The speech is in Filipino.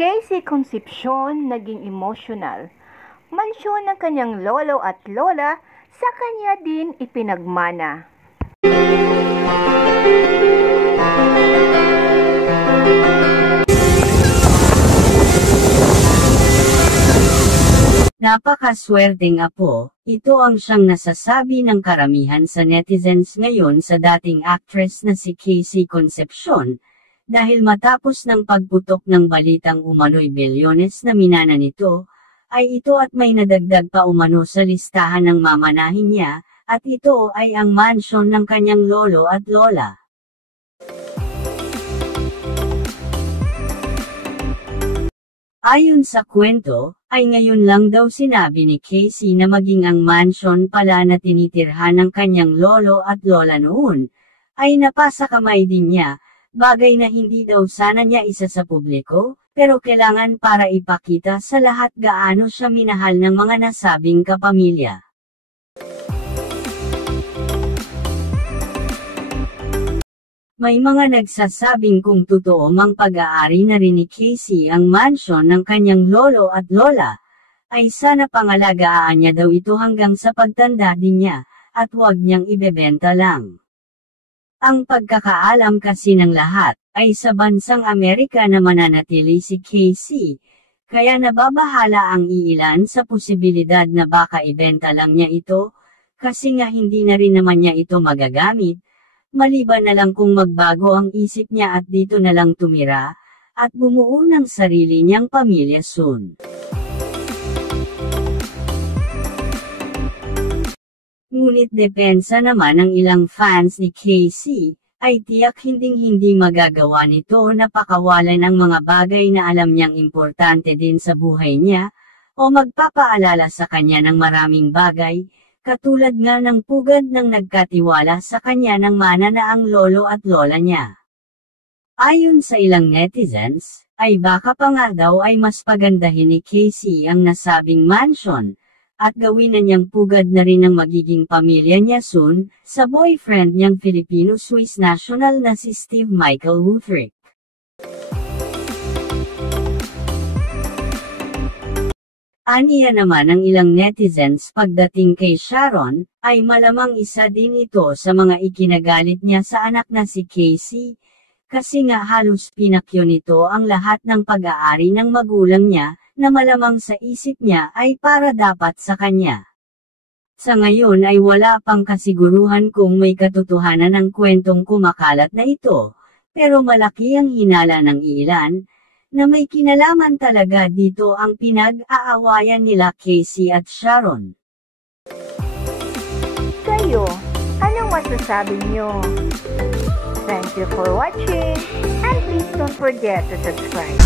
Casey Concepcion naging emotional. Mansyon ng kanyang lolo at lola, sa kanya din ipinagmana. Napakaswerteng apo, ito ang siyang nasasabi ng karamihan sa netizens ngayon sa dating actress na si Casey Concepcion, dahil matapos ng pagputok ng balitang umano'y bilyones na minana nito, ay ito at may nadagdag pa umano sa listahan ng mamanahin niya, at ito ay ang mansyon ng kanyang lolo at lola. Ayon sa kwento, ay ngayon lang daw sinabi ni Casey na maging ang mansyon pala na tinitirhan ng kanyang lolo at lola noon, ay napasa kamay din niya, bagay na hindi daw sana niya isa sa publiko, pero kailangan para ipakita sa lahat gaano siya minahal ng mga nasabing kapamilya. May mga nagsasabing kung totoo mang pag-aari na rin ni Casey ang mansyon ng kanyang lolo at lola, ay sana pangalagaan niya daw ito hanggang sa pagtanda din niya, at huwag niyang ibebenta lang. Ang pagkakaalam kasi ng lahat, ay sa bansang Amerika na mananatili si Casey, kaya nababahala ang iilan sa posibilidad na baka ibenta lang niya ito, kasi nga hindi na rin naman niya ito magagamit, maliban na lang kung magbago ang isip niya at dito na lang tumira, at bumuo ng sarili niyang pamilya soon. Ngunit depensa naman ng ilang fans ni Casey, ay tiyak hinding-hindi magagawa nito na pakawalan ang mga bagay na alam niyang importante din sa buhay niya, o magpapaalala sa kanya ng maraming bagay, katulad nga ng pugad ng nagkatiwala sa kanya ng mana na ang lolo at lola niya. Ayon sa ilang netizens, ay baka pa nga daw ay mas pagandahin ni Casey ang nasabing mansion, at gawin na niyang pugad na rin ang magiging pamilya niya soon, sa boyfriend niyang Filipino-Swiss national na si Steve Michael Wutherick. Aniya naman ng ilang netizens pagdating kay Sharon, ay malamang isa din ito sa mga ikinagalit niya sa anak na si Casey, kasi nga halos pinakyo nito ang lahat ng pag-aari ng magulang niya, na malamang sa isip niya ay para dapat sa kanya. Sa ngayon ay wala pang kasiguruhan kung may katotohanan ng kwentong kumakalat na ito, pero malaki ang hinala ng ilan, na may kinalaman talaga dito ang pinag-aawayan nila Casey at Sharon. Kayo, anong masasabi niyo? Thank you for watching, and please don't forget to subscribe.